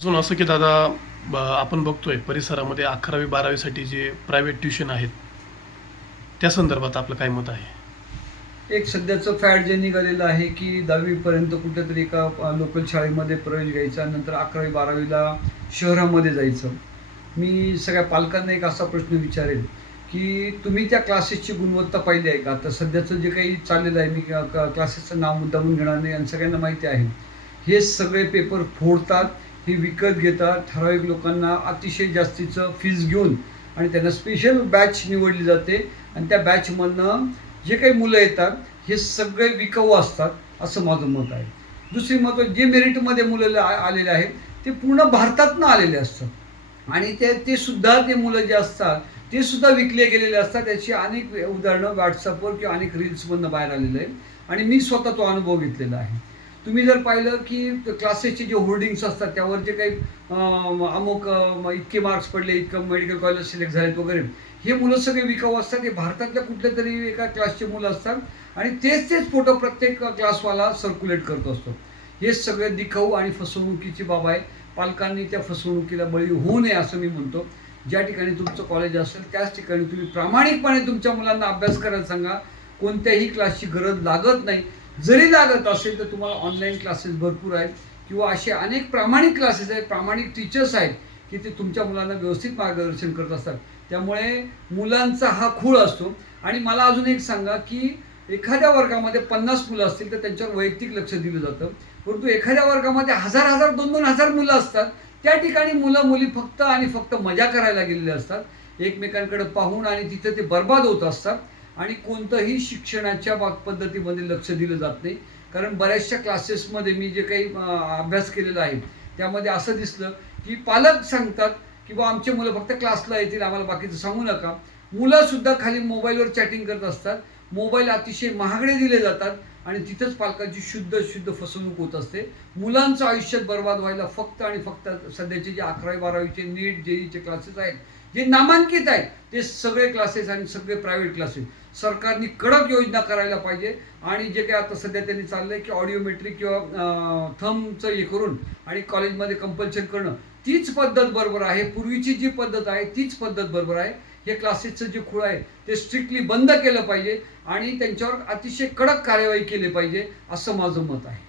अजून असं की दादा आपण बघतोय परिसरामध्ये 11वी-12वीसाठी जे प्रायव्हेट ट्युशन आहेत त्या संदर्भात आपलं काय मत आहे? एक सध्याचं फॅड जे निघालेलं आहे की 10वी पर्यंत कुठेतरी एका लोकल शाळेमध्ये प्रवेश घ्यायचा, नंतर 11वी-12वीला शहरामध्ये जायचं. मी सगळ्या पालकांना एक असा प्रश्न विचारेल की तुम्ही त्या क्लासेसची गुणवत्ता पाहिली आहे का? आता सध्याचं जे काही चाललेलं आहे, मी क्लासेसचं नाव मुद्दामून घेणार नाही आणि सगळ्यांना माहिती आहे. हे सगळे पेपर फोडतात, हे विकत घेतात, ठराविक लोकांना अतिशय जास्तीचं फीस घेऊन आणि त्यांना स्पेशल बॅच निवडली जाते आणि त्या बॅचमधनं जे काही मुलं येतात हे सगळे विकाऊ असतात, असं माझं मत आहे. दुसरी महत्त्व, जे मेरिटमध्ये मुलं आलेले आहेत ते पूर्ण भारतातनं आलेले असतात आणि ते सुद्धा ते मुलं जे असतात ते सुद्धा विकले गेलेले असतात. याची अनेक उदाहरणं WhatsAppवर किंवा अनेक रील्समधनं बाहेर आलेलं आहे आणि मी स्वतः तो अनुभव घेतलेला आहे. तुम्ही जर पाहिलं की क्लासेसचे जे होर्डिंग्स असतात त्यावर जे काही अमुक इतके मार्क्स पडले, इतकं मेडिकल कॉलेज सिलेक्ट झालेत वगैरे, हे मुलं सगळे विकाऊ असतात. हे भारतातल्या कुठल्या तरी एका क्लासचे मुलं असतात आणि तेच फोटो प्रत्येक क्लासवाला सर्क्युलेट करत असतो. हे सगळे दिखाऊ आणि फसवणुकीची बाब आहे. पालकांनी त्या फसवणुकीला बळी होऊ नये असं मी म्हणतो. ज्या ठिकाणी तुमचं कॉलेज असेल त्याच ठिकाणी तुम्ही प्रामाणिकपणे तुमच्या मुलांना अभ्यास करायला सांगा. कोणत्याही क्लासची गरज लागत नाही. जरी लागत असेल तर तुम्हाला ऑनलाईन क्लासेस भरपूर आहेत किंवा असे अनेक प्रामाणिक क्लासेस आहेत, प्रामाणिक टीचर्स आहेत की ते तुमच्या मुलांना व्यवस्थित मार्गदर्शन करत असतात. त्यामुळे मुलांचा हा खूळ असतो. आणि मला अजून एक सांगा की एखाद्या वर्गामध्ये 50 मुलं असतील तर त्यांच्यावर वैयक्तिक लक्ष दिलं जातं, परंतु एखाद्या वर्गामध्ये 1000 2-2 हजार मुलं असतात. त्या ठिकाणी मुलं मुली फक्त आणि फक्त मजा करायला गेलेले असतात, एकमेकांकडे पाहून, आणि तिथे ते बर्बाद होत असतात आणि कोणतंही शिक्षणाच्या पद्धतीमध्ये लक्ष दिलं जात नाही. कारण बऱ्याचशा क्लासेसमध्ये मी जे काही अभ्यास केलेला आहे त्यामध्ये असं दिसलं की पालक सांगतात की बा आमचे मुलं फक्त क्लासला येतील, आम्हाला बाकीचं सांगू नका. मुलंसुद्धा खाली मोबाईलवर चॅटिंग करत असतात. मोबाईल अतिशय महागडे दिले जातात आणि तिथंच पालकांची शुद्ध फसवणूक होत असते. मुलांचं आयुष्यात बर्बाद व्हायला फक्त आणि फक्त सध्याचे जे 11वी-12वीचे नीट जेईचे क्लासेस आहेत, जे नामांकित आहेत, ते सगळे क्लासेस आणि सगळे प्रायव्हेट क्लासेस सरकारने कडक योजना करायला पाहिजे. आणि जे काही आता सध्या त्यांनी चाललंय की ऑडिओमेट्रिक किंवा थंबचं हे करून आणि कॉलेजमध्ये कंपल्शन करणं, तीच पद्धत बरोबर आहे. पूर्वीची जी पद्धत आहे तीच पद्धत बरोबर आहे. हे क्लासेसचं जे खूळ आहे ते स्ट्रिक्टली बंद केलं पाहिजे आणि त्यांच्यावर अतिशय कडक कार्यवाही केली पाहिजे, असं माझं मत आहे.